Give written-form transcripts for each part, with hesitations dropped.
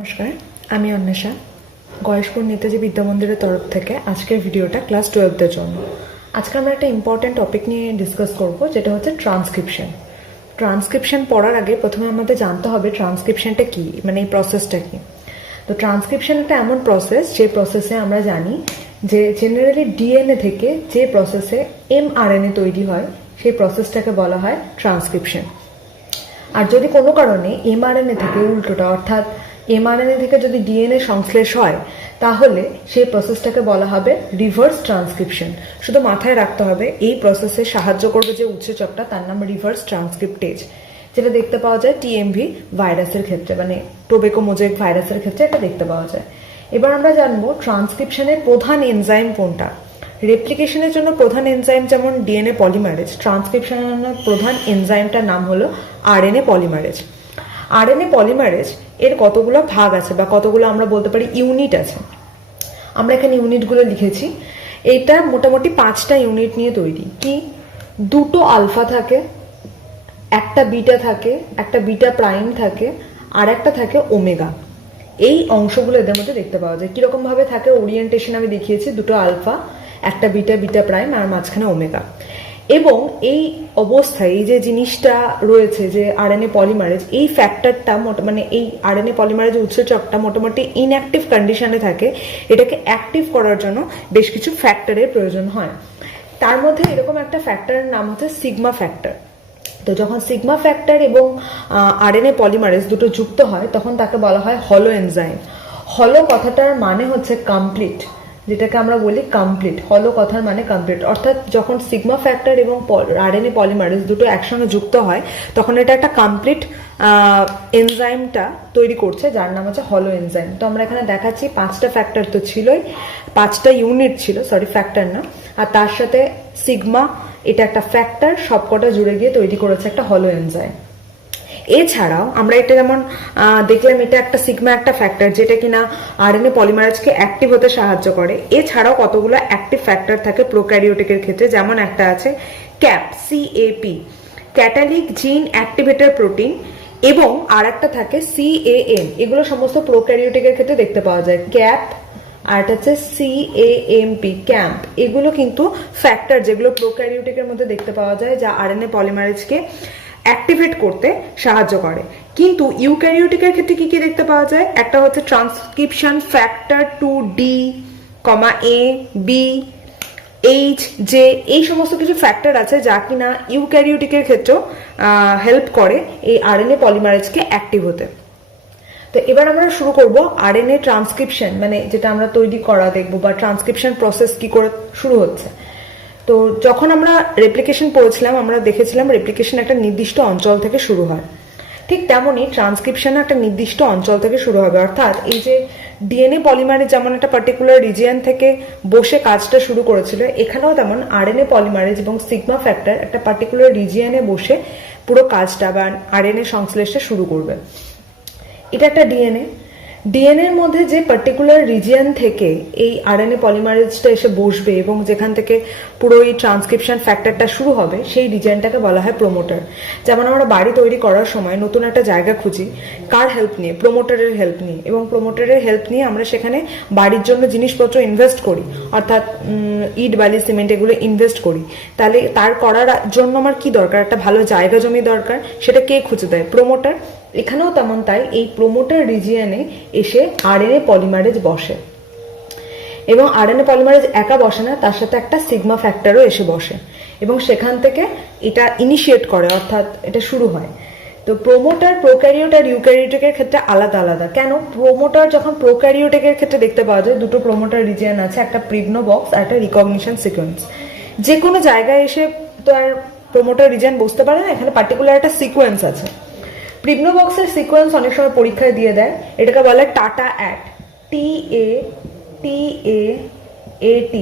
নমস্কার, আমি অন্বেষা। গয়েশপুর নেতাজি বিদ্যা মন্দিরের তরফ থেকে আজকের ভিডিওটা ক্লাস 12দের জন্য। আজকে আমরা একটা ইম্পর্টেন্ট টপিক নিয়ে ডিসকাস করব, যেটা হচ্ছে ট্রান্সক্রিপশন। ট্রান্সক্রিপশন পড়ার আগে প্রথমে আমাদের জানতে হবে ট্রান্সক্রিপশনটা কি, মানে এই প্রসেসটা কি। তো ট্রান্সক্রিপশন একটা এমন প্রসেস যে প্রসেসে আমরা জানি যে জেনারেলি ডিএনএ থেকে যে প্রসেসে এমআরএনএ তৈরি হয় সেই প্রসেসটাকে বলা হয় ট্রান্সক্রিপশন। আর যদি কোনো কারণে এমআরএনএ থেকে উল্টোটা, অর্থাৎ এমআরএনএ থেকে যদি ডিএনএ সংশ্লেষ হয়, তাহলে সেই প্রসেসটাকে বলা হবে রিভার্স ট্রান্সক্রিপশন। শুধু মাথায় রাখতে হবে এই প্রসেসে সাহায্য করবে যে উৎসেচকটা, তার নাম রিভার্স ট্রান্সক্রিপ্টেজ, যেটা দেখতে পাওয়া যায় টিএমভি ভাইরাসের ক্ষেত্রে, মানে টোবেকো মোজাইক ভাইরাসের ক্ষেত্রে এটা দেখতে পাওয়া যায়। এবার আমরা জানবো ট্রান্সক্রিপশনের প্রধান এনজাইম কোনটা। রেপ্লিকেশনের জন্য প্রধান এনজাইম যেমন ডিএনএ পলিমারেজ, ট্রান্সক্রিপশনের প্রধান এনজাইমটার নাম হলো আরএনএ পলিমারেজ। আরএনএ পলিমারেজ এর কতগুলো ভাগ আছে বা কতগুলো আমরা বলতে পারি ইউনিট আছে। আমরা এখানে ইউনিটগুলো লিখেছি। এটা মোটামুটি 5টা ইউনিট নিয়ে তৈরি। কি? 2টো আলফা থাকে, একটা বিটা থাকে, একটা বিটা প্রাইম থাকে, আর একটা থাকে ওমেগা। এই অংশগুলো এদের মধ্যে দেখতে পাওয়া যায়। কিরকম ভাবে থাকে ওরিয়েন্টেশন আমি দেখিয়েছি, 2টো আলফা, একটা বিটা, বিটা প্রাইম, আর মাঝখানে ওমেগা। এবং এই অবস্থায় এই যে জিনিসটা রয়েছে যে আরএনএ পলিমারেজ, এই ফ্যাক্টরটা মানে এই আরএনএ পলিমারেজ উৎসেচকটা মোটামুটি ইনঅ্যাক্টিভ কন্ডিশনে থাকে। এটাকে অ্যাক্টিভ করার জন্য বেশ কিছু ফ্যাক্টরের প্রয়োজন হয়। তার মধ্যে এরকম একটা ফ্যাক্টরের নাম হচ্ছে সিগমা ফ্যাক্টর। তো যখন সিগমা ফ্যাক্টর এবং আরএনএ পলিমারেজ দুটো যুক্ত হয়, তখন তাকে বলা হয় হলো এনজাইম। হলো কথাটার মানে হচ্ছে কমপ্লিট, যেটাকে আমরা বলি কমপ্লিট। হলো কথার মানে কমপ্লিট, অর্থাৎ যখন সিগমা ফ্যাক্টর এবং আরএনএ পলিমারেজ দুটো একসঙ্গে যুক্ত হয়, তখন এটা একটা কমপ্লিট এনজাইমটা তৈরি করছে, যার নাম হচ্ছে হলো এনজাইম। তো আমরা এখানে দেখাচ্ছি 5টা ফ্যাক্টর তো ছিলই, 5টা ইউনিট ছিল, সরি ফ্যাক্টর না, আর তার সাথে সিগমা, এটা একটা ফ্যাক্টর, সবকটা জুড়ে গিয়ে তৈরি করেছে একটা হলো এনজাইম। এছাড়াও আমরা এটা যেমন দেখলাম, এটা একটা সিগমা একটা ফ্যাক্টর যেটা কিনা আরএনএ পলিমারেজকে অ্যাক্টিভ হতে সাহায্য করে। এছাড়াও কতগুলো অ্যাক্টিভ ফ্যাক্টর থাকে প্রোক্যারিওটিকের ক্ষেত্রে, যেমন একটা আছে ক্যাপ, সিএপি, ক্যাটালিক জিন অ্যাক্টিভেটর প্রোটিন, এবং আর একটা থাকে সিএএম। এগুলো সমস্ত প্রোক্যারিওটিকের ক্ষেত্রে দেখতে পাওয়া যায়। ক্যাপ আর এটা হচ্ছে সিএএমপি, ক্যাম্প। এগুলো কিন্তু ফ্যাক্টর যেগুলো প্রোক্যারিওটিকের মধ্যে দেখতে পাওয়া যায়, যা আরএনএ পলিমারেজকে অ্যাক্টিভেট করতে সাহায্য করে। কিন্তু ইউক্যারিওটিকের ক্ষেত্রে কি কি দেখতে পাওয়া যায়? একটা হচ্ছে ট্রান্সক্রিপশন ফ্যাক্টর 2D, এ, বি, এইচ, জে, এই সমস্ত কিছু ফ্যাক্টর আছে যা কিনা ইউক্যারিওটিকের ক্ষেত্রেও হেল্প করে এই আরএনএ পলিমারেজকে অ্যাক্টিভ হতে। তো এবার আমরা শুরু করব আরএনএ ট্রান্সক্রিপশন, মানে যেটা আমরা তৈরি করা দেখবো, বা ট্রান্সক্রিপশন প্রসেস কি করে শুরু হচ্ছে। তো যখন আমরা রেপ্লিকেশন পড়েছিলাম, আমরা দেখেছিলাম রেপ্লিকেশন একটা নির্দিষ্ট অঞ্চল থেকে শুরু হয়। ঠিক তেমনই ট্রান্সক্রিপশন একটা নির্দিষ্ট অঞ্চল থেকে শুরু হবে। অর্থাৎ এই যে ডিএনএ পলিমারেজ যেমন একটা পার্টিকুলার রিজিয়ন থেকে বসে কাজটা শুরু করেছিল, এখানেও তেমন আরএনএ পলিমারেজ এবং সিগমা ফ্যাক্টর একটা পার্টিকুলার রিজিয়নে বসে পুরো কাজটা বা আরএনএ সংশ্লেষটা শুরু করবে। এটা একটা ডিএনএর মধ্যে যে পার্টিকুলার রিজিয়ন থেকে এই আরএনএ পলিমারেজটা এসে বসবে এবং যেখান থেকে পুরো এই ট্রান্সক্রিপশন ফ্যাক্টরটা শুরু হবে, সেই রিজিয়নটাকে বলা হয় প্রোমোটার। যেমন আমরা বাড়ি তৈরি করার সময় নতুন একটা জায়গা খুঁজি, কার হেল্প নিয়ে? প্রোমোটারের হেল্প নিয়ে। এবং প্রোমোটারের হেল্প নিয়ে আমরা সেখানে বাড়ির জন্য জিনিসপত্র ইনভেস্ট করি, অর্থাৎ ইট, বালি, সিমেন্ট এগুলো ইনভেস্ট করি। তাহলে তার করার জন্য আমার কি দরকার? একটা ভালো জায়গা জমি দরকার। সেটা কে খুঁজে দেয়? প্রোমোটার। এখানেও তেমন তাই, এই প্রোমোটার রিজিয়নে এসে আরএনএ পলিমারেজ বসে। এবং আরএনএ পলিমারেজ একা বসে না, তার সাথে একটা সিগমা ফ্যাক্টরও এসে বসে এবং সেখান থেকে এটা ইনিশিয়েট করে, অর্থাৎ এটা শুরু হয়। তো প্রোমোটার প্রোক্যারিওট আর ইউক্যারিওটিকের ক্ষেত্রে আলাদা আলাদা। কেন? প্রোমোটার যখন প্রোক্যারিওটিকের ক্ষেত্রে দেখতে পাওয়া যায়, দুটো প্রোমোটার রিজিয়ন আছে, একটা প্রিগনো বক্স আর একটা রিকগনিশন সিকোয়েন্স। যে কোনো জায়গায় এসে তো আর প্রোমোটার রিজিয়ন বসতে পারে না, এখানে পার্টিকুলার একটা সিকোয়েন্স আছে। প্রিগনো বক্সের সিকোয়েন্স অনেক সময় পরীক্ষায় দিয়ে দেয়, এটাকে বলে টাটা অ্যাট, TAT,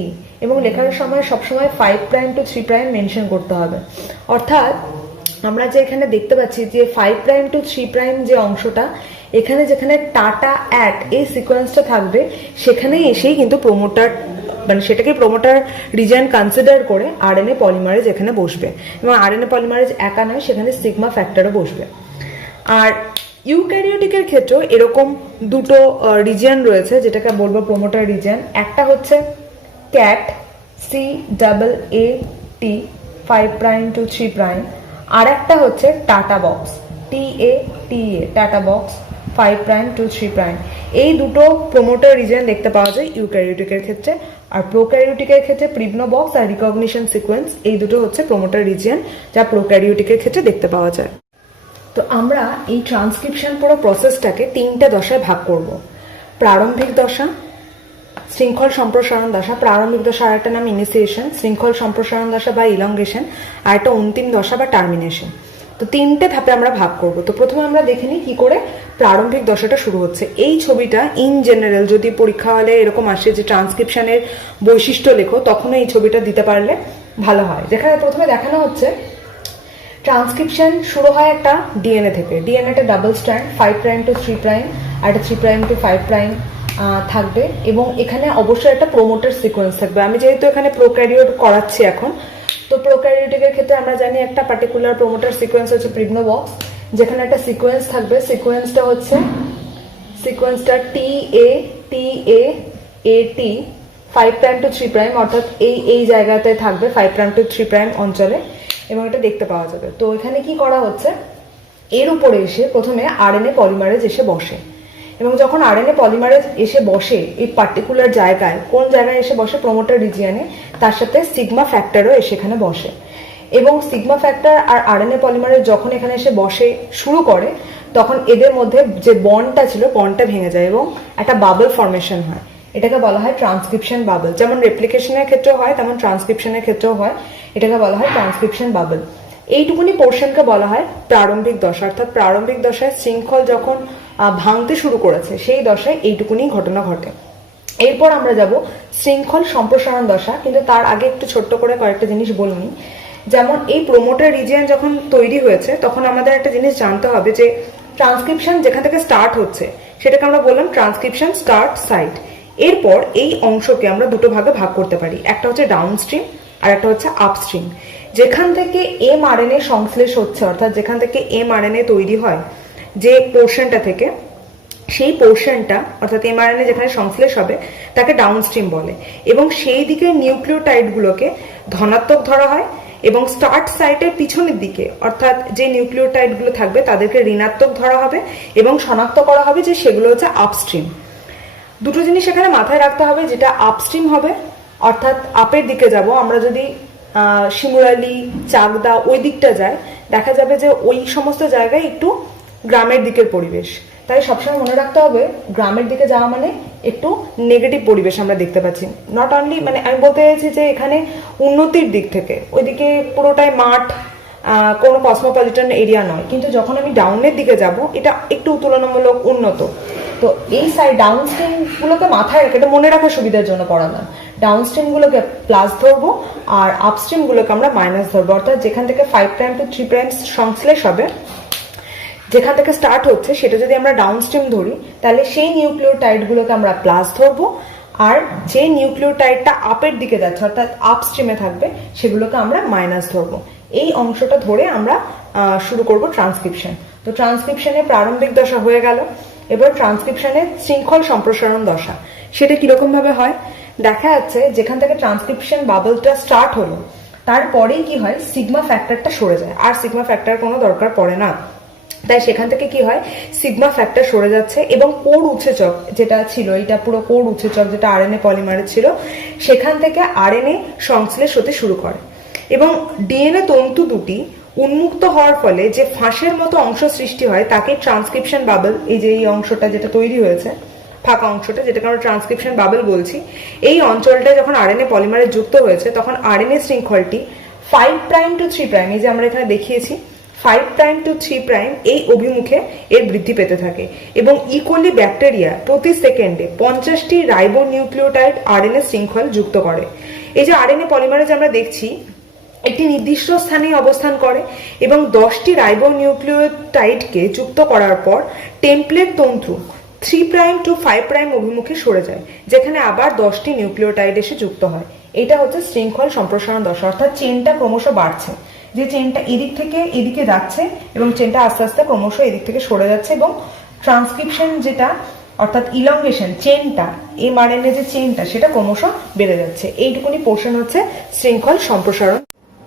এবং লেখার সময় সবসময় 5' to 3' মেনশন করতে হবে। অর্থাৎ আমরা যে এখানে দেখতে পাচ্ছি যে 5' to 3' যে অংশটা, এখানে যেখানে টাটা অ্যাট এই সিকোয়েন্সটা থাকবে, সেখানে এসেই কিন্তু প্রোমোটার, মানে সেটাকে প্রোমোটার রিজিয়ন কনসিডার করে আরএনএ পলিমারেজ এখানে বসবে। এবং আরএনএ পলিমারেজ একা নয়, সেখানে সিগমা ফ্যাক্টরও বসবে। আর ইউক্যারিওটিকের ক্ষেত্রেও এরকম দুটো রিজিয়ন রয়েছে, যেটাকে বলবো প্রোমোটার রিজিয়ন। একটা হচ্ছে ক্যাট, CAAT 5' to 3', আর একটা হচ্ছে tata box, TATA tata box 5' to 3'। এই দুটো প্রোমোটার রিজিয়ন দেখতে পাওয়া যায় ইউক্যারিওটিকের ক্ষেত্রে। আর প্রোক্যারিওটিকের ক্ষেত্রে প্রিগ্নো বক্স আর রিকগনিশন সিকোয়েন্স, এই দুটো হচ্ছে প্রোমোটার রিজিয়ন যা প্রোক্যারিওটিকের ক্ষেত্রে দেখতে পাওয়া যায়। তো আমরা এই ট্রান্সক্রিপশন পুরো প্রসেসটাকে তিনটে দশায় ভাগ করব। প্রারম্ভিক দশা, শৃঙ্খল সম্প্রসারণ দশা। প্রারম্ভিক দশা আর একটা নাম ইনিসিয়েশন, শৃঙ্খল সম্প্রসারণ দশা বা ইলংগেশন, আর একটা অন্তিম দশা বা টার্মিনেশন। তো তিনটে ধাপে আমরা ভাগ করব। তো প্রথমে আমরা দেখে নিই কি করে প্রারম্ভিক দশাটা শুরু হচ্ছে। এই ছবিটা ইন জেনারেল যদি পরীক্ষা হলে এরকম আসে যে ট্রান্সক্রিপশনের বৈশিষ্ট্য লেখো, তখন এই ছবিটা দিতে পারলে ভালো হয়। যেখানে প্রথমে দেখানো হচ্ছে ট্রান্সক্রিপশন শুরু হয় একটা ডিএনএ থেকে। ডিএনএটা ডাবল স্ট্র্যান্ড, 5' to 3', আর একটা 3' to 5' থাকবে, এবং এখানে অবশ্যই একটা প্রোমোটার সিকোয়েন্স থাকবে। আমি যেহেতু এখানে প্রোক্যারিওট করাচ্ছি এখন, তো প্রোক্যারিওটিকের ক্ষেত্রে আমরা জানি একটা পার্টিকুলার প্রোমোটার সিকোয়েন্স হচ্ছে প্রিগ্নো বক্স, যেখানে একটা সিকোয়েন্স থাকবে। সিকোয়েন্সটা হচ্ছে TAT 5' to 3', অর্থাৎ এই জায়গাতে থাকবে 5' to 3' অঞ্চলে, এবং এটা দেখতে পাওয়া যাবে। তো এখানে কি করা হচ্ছে, এর উপরে এসে প্রথমে আরএনএ পলিমারেজ এসে বসে, এবং যখন আরএনএ পলিমারেজ এসে বসে এই পার্টিকুলার জায়গায়, কোন জায়গায় এসে বসে, প্রোমোটার রিজিয়নে, তার সাথে সিগমা ফ্যাক্টরও এসে এখানে বসে। এবং সিগমা ফ্যাক্টর আর আরএনএ পলিমারেজ যখন এখানে এসে বসে শুরু করে, তখন এদের মধ্যে যে বন্ডটা ছিল, বন্ডটা ভেঙে যায় এবং একটা বাবল ফর্মেশন হয়। এটাকে বলা হয় ট্রান্সক্রিপশন বাবল। যেমন রেপ্লিকেশনের ক্ষেত্রেও হয়, তেমন ট্রান্সক্রিপশনের ক্ষেত্রেও হয়। এটাকে বলা হয় ট্রান্সক্রিপশন বাবল। এইটুকুনি পোর্শনকে বলা হয় প্রারম্ভিক দশা, অর্থাৎ প্রারম্ভিক দশায় শৃঙ্খল যখন ভাঙতে শুরু করেছে সেই দশায় এইটুকুনি ঘটনা ঘটে। এরপর আমরা যাব শৃঙ্খল সম্প্রসারণ দশা, কিন্তু তার আগে একটু ছোট্ট করে কয়েকটা জিনিস বলিনি। যেমন এই প্রোমোটার রিজিয়ন যখন তৈরি হয়েছে, তখন আমাদের একটা জিনিস জানতে হবে যে ট্রান্সক্রিপশন যেখান থেকে স্টার্ট হচ্ছে সেটাকে আমরা বললাম ট্রান্সক্রিপশন স্টার্ট সাইট। এরপর এই অংশকে আমরা দুটো ভাগে ভাগ করতে পারি, একটা হচ্ছে ডাউনস্ট্রিম আর একটা হচ্ছে আপস্ট্রিম। যেখান থেকে mRNA সংশ্লেষ হচ্ছে, অর্থাৎ যেখান থেকে mRNA তৈরি হয় যে পোর্শনটা থেকে, সেই পোর্শনটা অর্থাৎ mRNA যেখানে সংশ্লেষ হবে তাকে ডাউনস্ট্রিম বলে। এবং সেই দিকে নিউক্লিওটাইডগুলোকে ধনাত্মক ধরা হয়, এবং স্টার্ট সাইটের পিছনের দিকে অর্থাৎ যে নিউক্লিওটাইডগুলো থাকবে তাদেরকে ঋণাত্মক ধরা হবে, এবং শনাক্ত করা হবে যে সেগুলো হচ্ছে আপস্ট্রিম। দুটো জিনিস এখানে মাথায় রাখতে হবে, যেটা আপস্ট্রিম হবে অর্থাৎ আপের দিকে যাব। আমরা যদি শিমুরালি, চাকদা ওই দিকটা যাই, দেখা যাবে যে ওই সমস্ত জায়গায় একটু গ্রামের দিকের পরিবেশ। তাই সবসময় মনে রাখতে হবে গ্রামের দিকে যাওয়া মানে একটু নেগেটিভ পরিবেশ আমরা দেখতে পাচ্ছি। নট অনলি, মানে আমি বলতে চাইছি যে এখানে উন্নতির দিক থেকে ওইদিকে পুরোটাই মাঠ, কোনো কসমোপলিটন এরিয়া নয়, কিন্তু যখন আমি ডাউনের দিকে যাব এটা একটু তুলনামূলক উন্নত। তো এই সাইড ডাউনস্ট্রিম গুলোকে মাথায় রেখে, এটা মনে রাখার সুবিধার জন্য পড়ালাম, ডাউনস্ট্রিম গুলোকে প্লাস ধরবো আর আপস্ট্রিম গুলোকে আমরা মাইনাস ধরবো। অর্থাৎ যেখান থেকে 5' to 3' সংশ্লেষ হবে, যেখান থেকে স্টার্ট হচ্ছে সেটা যদি আমরা ডাউনস্ট্রিম ধরি, তাহলে সেই নিউক্লিওটাইড গুলোকে আমরা প্লাস ধরবো, আর যে নিউক্লিওটাইডটা আপের দিকে যাচ্ছে অর্থাৎ আপস্ট্রিমে থাকবে সেগুলোকে আমরা মাইনাস ধরবো। এই অংশটা ধরে আমরা শুরু করব ট্রান্সক্রিপশন। তো ট্রান্সক্রিপশনের প্রারম্ভিক দশা হয়ে গেল। এবার ট্রান্সক্রিপশনের শৃঙ্খল সম্প্রসারণ দশা, সেটা কিরকম ভাবে হয় দেখা যাচ্ছে। যেখান থেকে ট্রান্সক্রিপশন বাবলটা স্টার্ট হলো, তারপরেই কি হয়, সিগমা ফ্যাক্টরটা সরে যায়, আর সিগমা ফ্যাক্টর কোনো দরকার পড়ে না। তাই সেখান থেকে কি হয়, সিগমা ফ্যাক্টর সরে যাচ্ছে, এবং কোর উৎসেচক যেটা ছিল, এটা পুরো কোর উৎসেচক যেটা আরএনএ পলিমারেজ ছিল, সেখান থেকে আরএনএ সংশ্লেষ হতে শুরু করে, এবং ডিএনএ তন্তু দুটি উন্মুক্ত হওয়ার ফলে যে ফাঁসের মতো অংশ সৃষ্টি হয় তাকে ট্রান্সক্রিপশন বাবল, এই যে এই অংশটা যেটা তৈরি হয়েছে ফাঁকা অংশটা, যেটাকে আমরা ট্রান্সক্রিপশন বাবল বলছি, এই অঞ্চলটা যখন আরএনএ পলিমারে যুক্ত হয়েছে তখন আরএনএ শৃঙ্খলটি 5' to 3', এই যে আমরা এখানে দেখিয়েছি 5' to 3' এই অভিমুখে এর বৃদ্ধি পেতে থাকে, এবং ইকোলি ব্যাকটেরিয়া প্রতি সেকেন্ডে 50টি রাইবো নিউক্লিওটাইড আরএনএ শৃঙ্খল যুক্ত করে। এই যে আরএনএ পলিমারেজ আমরা দেখছি একটি নির্দিষ্ট স্থানে অবস্থান করে, এবং 10টি রাইবো নিউক্লিওটাইডকে যুক্ত করার পর টেমপ্লেট তন্তু 3' to 5' অভিমুখে সরে যায়, যেখানে আবার 10টি নিউক্লিওটাইড এসে যুক্ত হয়। এটা হচ্ছে শৃঙ্খল সম্প্রসারণ দশা, অর্থাৎ চেনটা ক্রমশ বাড়ছে। যে চেনটা এদিক থেকে এদিকে যাচ্ছে এবং চেনটা আস্তে আস্তে ক্রমশ এদিক থেকে সরে যাচ্ছে এবং ট্রান্সক্রিপশন যেটা অর্থাৎ ইলংগেশন চেনটা এমআরএনএ যে চেনটা সেটা ক্রমশ বেড়ে যাচ্ছে। এইটুকুনি পোর্শন হচ্ছে শৃঙ্খল সম্প্রসারণ।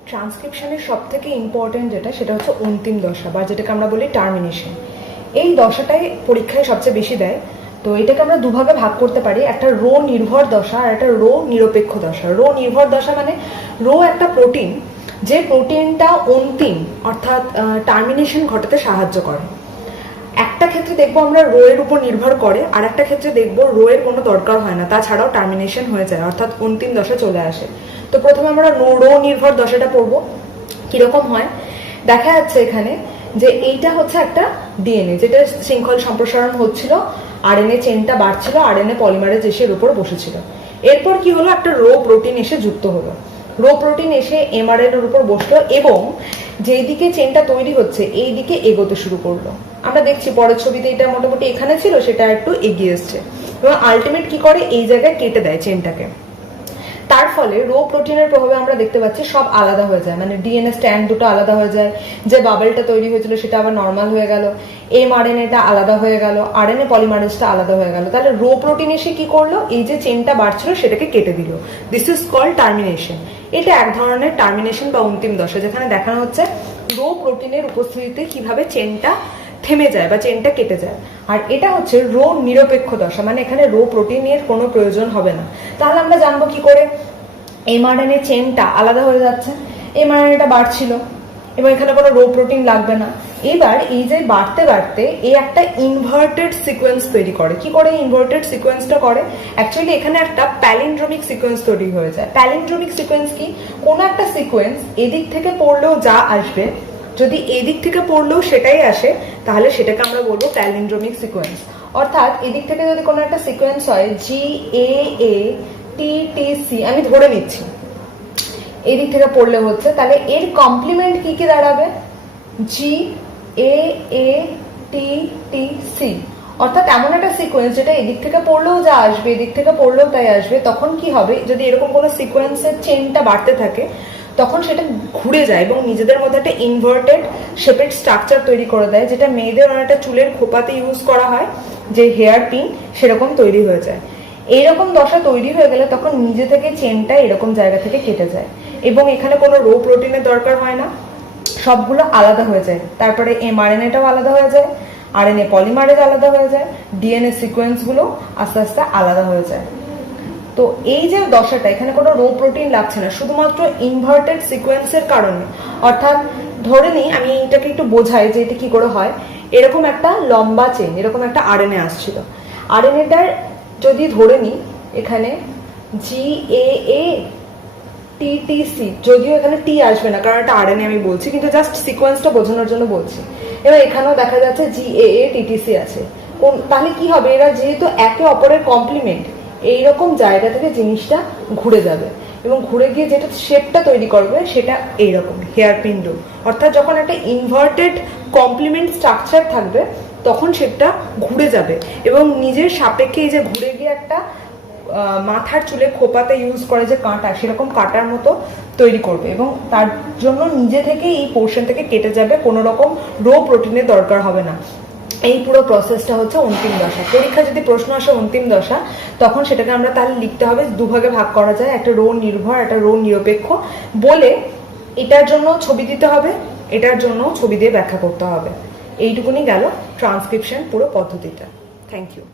ট্রান্সক্রিপশনের সব থেকে ইম্পর্টেন্ট যেটা সেটা হচ্ছে অন্তিম দশা বা যেটাকে আমরা বলি টার্মিনেশন। এই দশাটাই পরীক্ষায় সবচেয়ে বেশি দেয়। তো এটাকে আমরা দুভাগে ভাগ করতে পারি, একটা রো নির্ভর দশা আর একটা রো নিরপেক্ষ দশা। রো নির্ভর দশা মানে রো একটা প্রোটিন, যে প্রোটিনটা অন্তিম অর্থাৎ টার্মিনেশন ঘটাতে সাহায্য করে। একটা ক্ষেত্রে দেখবো আমরা রো এর উপর নির্ভর করে, আর একটা ক্ষেত্রে দেখবো রো এর কোনো দরকার হয় না, তাছাড়াও টার্মিনেশন হয়ে যায় অর্থাৎ অন্তিম দশা চলে আসে। তো প্রথমে আমরা রো নির্ভর দশাটা পড়বো। কিরকম হয় দেখা যাচ্ছে এখানে যে এইটা হচ্ছে একটা ডিএনএ যেটা শৃঙ্খল সম্প্রসারণ হচ্ছিল, আরএনএ চেনটা বাড়ছিল, আরএনএ পলিমারেজ এসে এর উপর বসেছিল। এরপর কি হলো, একটা রো প্রোটিন এসে যুক্ত হলো, রো প্রোটিন এসে এমআরএনএ এর উপর বসলো এবং যেই দিকে চেনটা তৈরি হচ্ছে এই দিকে এগোতে শুরু করলো। আমরা দেখছি পরের ছবিতে এটা মোটামুটি এখানে ছিল, সেটা একটু এগিয়ে এসছে এবং আলটিমেট কি করে এই জায়গায় কেটে দেয় চেনটাকে। তার ফলে রো প্রোটিনের প্রভাবে আমরা দেখতে পাচ্ছি সব আলাদা হয়ে যায়, মানে ডিএনএ স্ট্যান্ড দুটো আলাদা হয়ে যায়, যে বাবেলটা তৈরি হয়েছিল সেটা আবার নর্মাল হয়ে গেল, এমআরএনএটা আলাদা হয়ে গেল, আরএনএ পলিমারেজটা আলাদা হয়ে গেল। তাহলে রো প্রোটিন এসে কি করলো, এই যে চেনটা বাড়ছিল সেটাকে কেটে দিল। This is called termination. এটা এক ধরনের টার্মিনেশন বা অন্তিম দশা, যেখানে দেখানো হচ্ছে রো প্রোটিনের উপস্থিতিতে কিভাবে চেনটা থেমে যায় বা চেনটা কেটে যায়। আর এটা হচ্ছে রো নিরপেক্ষ দশা, মানে এখানে রো প্রোটিনের কোনো প্রয়োজন হবে না। তাহলে আমরা জানবো কি করে, এমআরএনএ চেনটা আলাদা হয়ে যাচ্ছে, এমআরএনএটা বাড়ছিল এবং এখানে কোনো রো প্রোটিন লাগবে না। এবার এই যে বাড়তে বাড়তে এই একটা ইনভার্টেড সিকোয়েন্স তৈরি করে। কি করে ইনভার্টেড সিকোয়েন্সটা করে, অ্যাকচুয়ালি এখানে একটা প্যালিন্ড্রোমিক সিকোয়েন্স তৈরি হয়ে যায়। প্যালিন্ড্রোমিক সিকোয়েন্স কি, কোনো একটা সিকোয়েন্স এদিক থেকে পড়লেও যা আসবে, যদি এদিক থেকে পড়লেও সেটাই আসে, তাহলে সেটাকে আমরা বলবো প্যালিন্ড্রোমিক সিকোয়েন্স। অর্থাৎ এদিক থেকে যদি কোনো একটা সিকোয়েন্স হয় GAATTC, আমি ধরে নিচ্ছি এদিক থেকে পড়লে হচ্ছে, তাহলে এর কমপ্লিমেন্ট কি কি দাঁড়াবে, GAATTC। অর্থাৎ এমন একটা সিকোয়েন্স যেটা এদিক থেকে পড়লেও যা আসবে, এদিক থেকে পড়লেও তাই আসবে। তখন কি হবে, যদি এরকম কোনো সিকোয়েন্সের চেনটা বাড়তে থাকে তখন সেটা ঘুরে যায় এবং নিজেদের মধ্যে একটা ইনভার্টেড শেপেড স্ট্রাকচার তৈরি করে দেয়, যেটা মেয়েদের অনেকটা চুলের খোপাতে ইউজ করা হয়, যে হেয়ার পিন সেরকম তৈরি হয়ে যায়। এইরকম দশা তৈরি হয়ে গেলে তখন নিজে থেকে চেনটা এরকম জায়গা থেকে কেটে যায় এবং এখানে কোনো রো প্রোটিনের দরকার হয় না, সবগুলো আলাদা হয়ে যায়। তারপরে এমআরএনএটাও আলাদা হয়ে যায়, আরএনএ পলিমারেজ আলাদা হয়ে যায়, ডিএনএ সিকোয়েন্সগুলো আস্তে আস্তে আলাদা হয়ে যায়। তো এই যে দশাটা, এখানে কোনো রো প্রোটিন লাগছে না, শুধুমাত্র ইনভার্টেড সিকোয়েন্সের কারণে। অর্থাৎ ধরে নিই, আমি এটাকে একটু বোঝাই যে এটা কি করে হয়। এরকম একটা লম্বা চেন, এরকম একটা আরএনএ আসছিল, আরএনএটার যদি ধরে নিই এখানে GAATTC, যদিও এখানে টি আসবে না কারণ এটা আরএনএ আমি বলছি, কিন্তু জাস্ট সিকোয়েন্সটা বোঝানোর জন্য বলছি। এবার এখানেও দেখা যাচ্ছে GAATTC আছে। তাহলে কি হবে, এরা যেহেতু একে অপরের কমপ্লিমেন্ট, এইরকম জায়গা থেকে জিনিসটা ঘুরে যাবে এবং ঘুরে গিয়ে যেটা শেপটা তৈরি করবে সেটা এইরকম হেয়ার পিন রূপ। অর্থাৎ যখন একটা ইনভার্টেড কমপ্লিমেন্ট স্ট্রাকচার থাকবে তখন সেটা ঘুরে যাবে এবং নিজের সাপেক্ষে এই যে ঘুরে গিয়ে একটা মাথার চুলে খোপাতে ইউজ করে যে কাঁটা, সেরকম কাঁটার মতো তৈরি করবে এবং তার জন্য নিজে থেকে এই পোর্শন থেকে কেটে যাবে, কোনো রকম রো প্রোটিনের দরকার হবে না। এই পুরো প্রসেসটা হচ্ছে অন্তিম দশা। পরীক্ষা যদি প্রশ্ন আসে অন্তিম দশা, তখন সেটাকে আমরা তাহলে লিখতে হবে, দুভাগে ভাগ করা যায়, একটা রো নির্ভর, একটা রো নিরপেক্ষ বলে এটার জন্য ছবি দিতে হবে, এটার জন্য ছবি দিয়ে ব্যাখ্যা করতে হবে। এইটুকুনি গেল ট্রান্সক্রিপশন পুরো পদ্ধতিটা। Thank you.